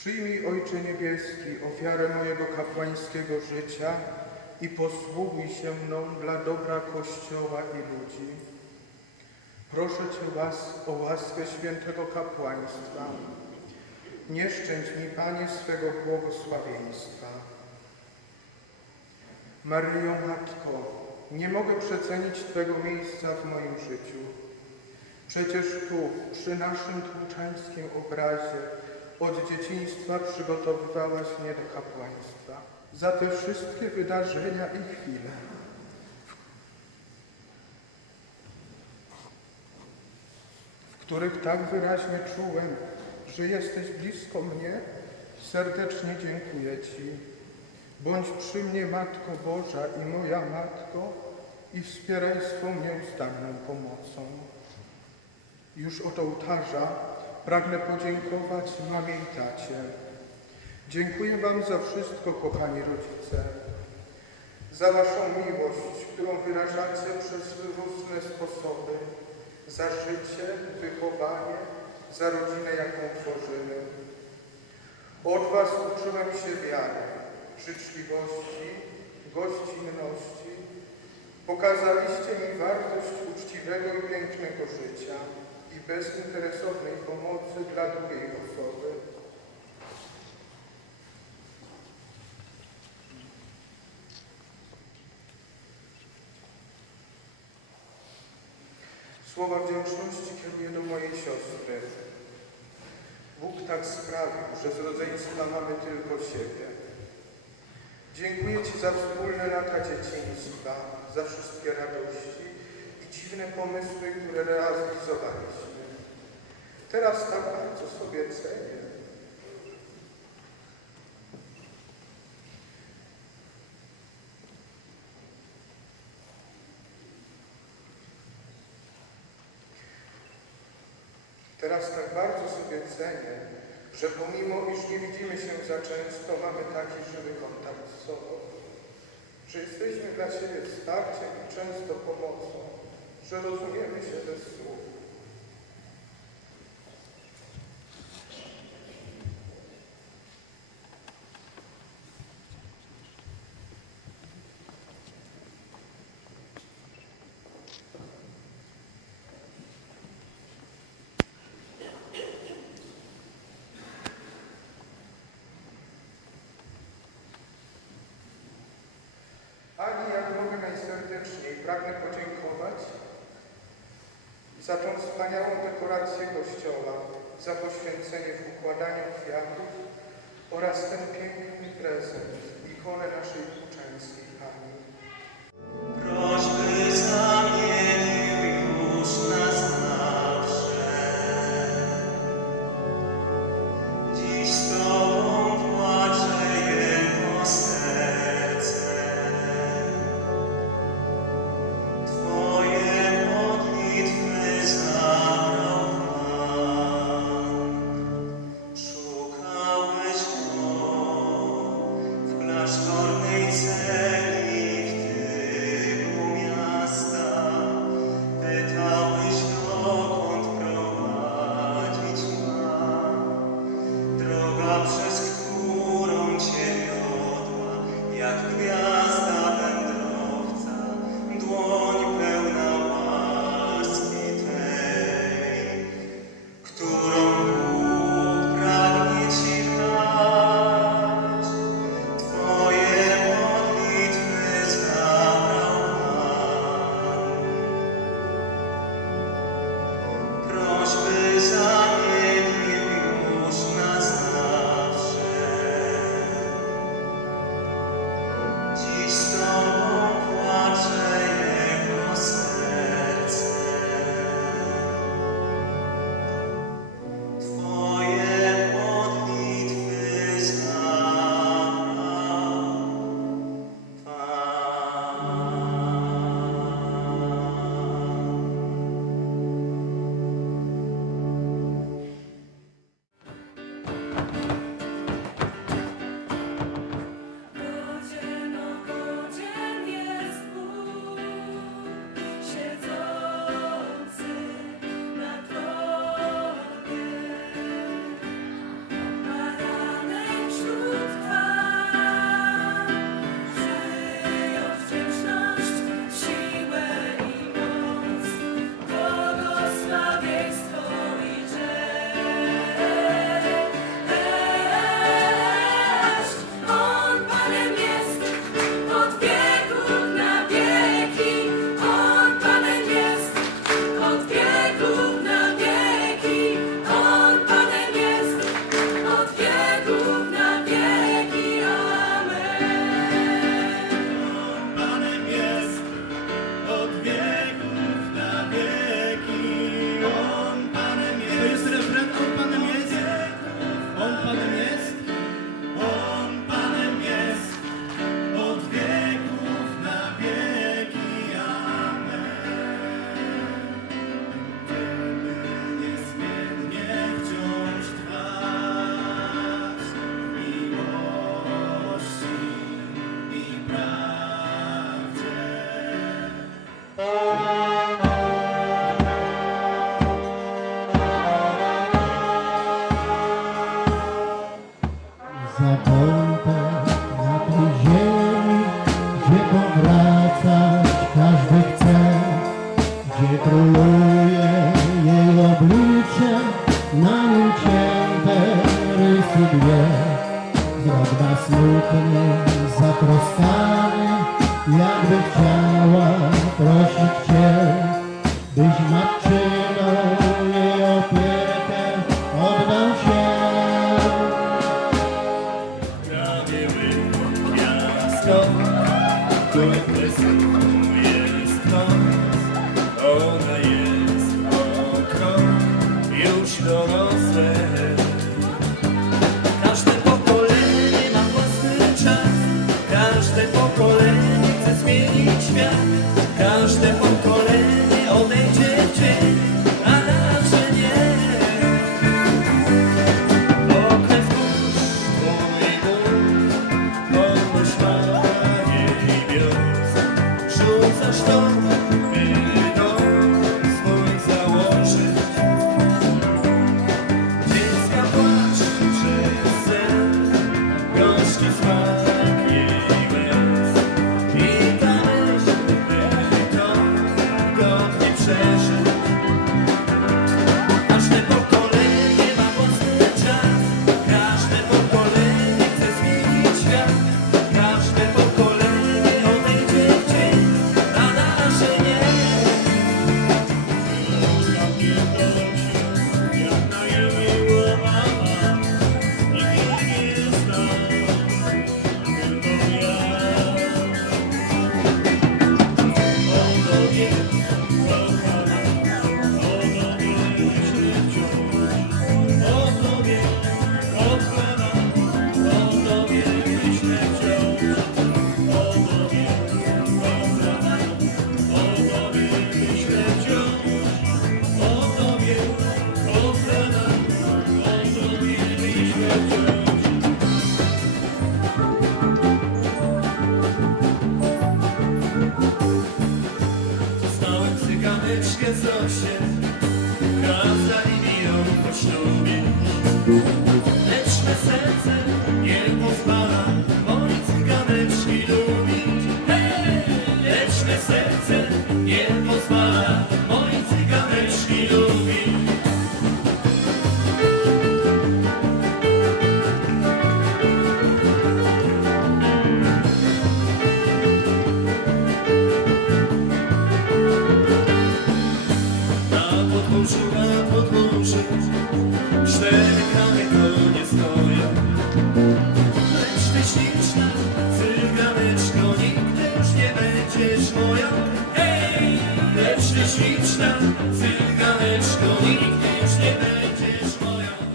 Przyjmij, Ojcze Niebieski, ofiarę mojego kapłańskiego życia i posługuj się mną dla dobra Kościoła i ludzi. Proszę Cię Was o łaskę świętego kapłaństwa. Nie szczędź mi, Panie, swego błogosławieństwa. Maryjo Matko, nie mogę przecenić Twego miejsca w moim życiu. Przecież tu, przy naszym tłuczańskim obrazie, od dzieciństwa przygotowywałaś mnie do kapłaństwa. Za te wszystkie wydarzenia i chwile. w których tak wyraźnie czułem, że jesteś blisko mnie, serdecznie dziękuję Ci. Bądź przy mnie, Matko Boża i moja Matko, i wspieraj swą nieustanną pomocą. Już od ołtarza pragnę podziękować mamie i tacie. Dziękuję Wam za wszystko, kochani rodzice. Za Waszą miłość, którą wyrażacie przez różne sposoby. Za życie, wychowanie, za rodzinę, jaką tworzymy. Od Was uczyłem się wiary, życzliwości, gościnności. Pokazaliście mi wartość uczciwego i pięknego życia i bezinteresownej pomocy dla drugiej osoby. Słowa wdzięczności kieruję do mojej siostry. Bóg tak sprawił, że z rodzeństwa mamy tylko siebie. Dziękuję Ci za wspólne lata dzieciństwa, za wszystkie radości dziwne pomysły, które realizowaliśmy. Teraz tak bardzo sobie cenię. Teraz tak bardzo sobie cenię, że pomimo iż nie widzimy się za często, mamy taki żywy kontakt z sobą. Że jesteśmy dla siebie wsparciem i często pomocą, że rozumiemy się bez słów. Ani jak najserdeczniej pragnę podziękować za tą wspaniałą dekorację kościoła, za poświęcenie w układaniu kwiatów oraz ten piękny prezent, ikonę naszej tłuczańskiej Pani. Tyś matczyną jej opiekę oddał się. Prawie wybuch miasto, byłem presję stąd. Ona jest o już dorosłe. Każde pokolenie ma własny czas, każde pokolenie chce zmienić świat. śliczna, cyganeczko, nigdy już nie będziesz moją.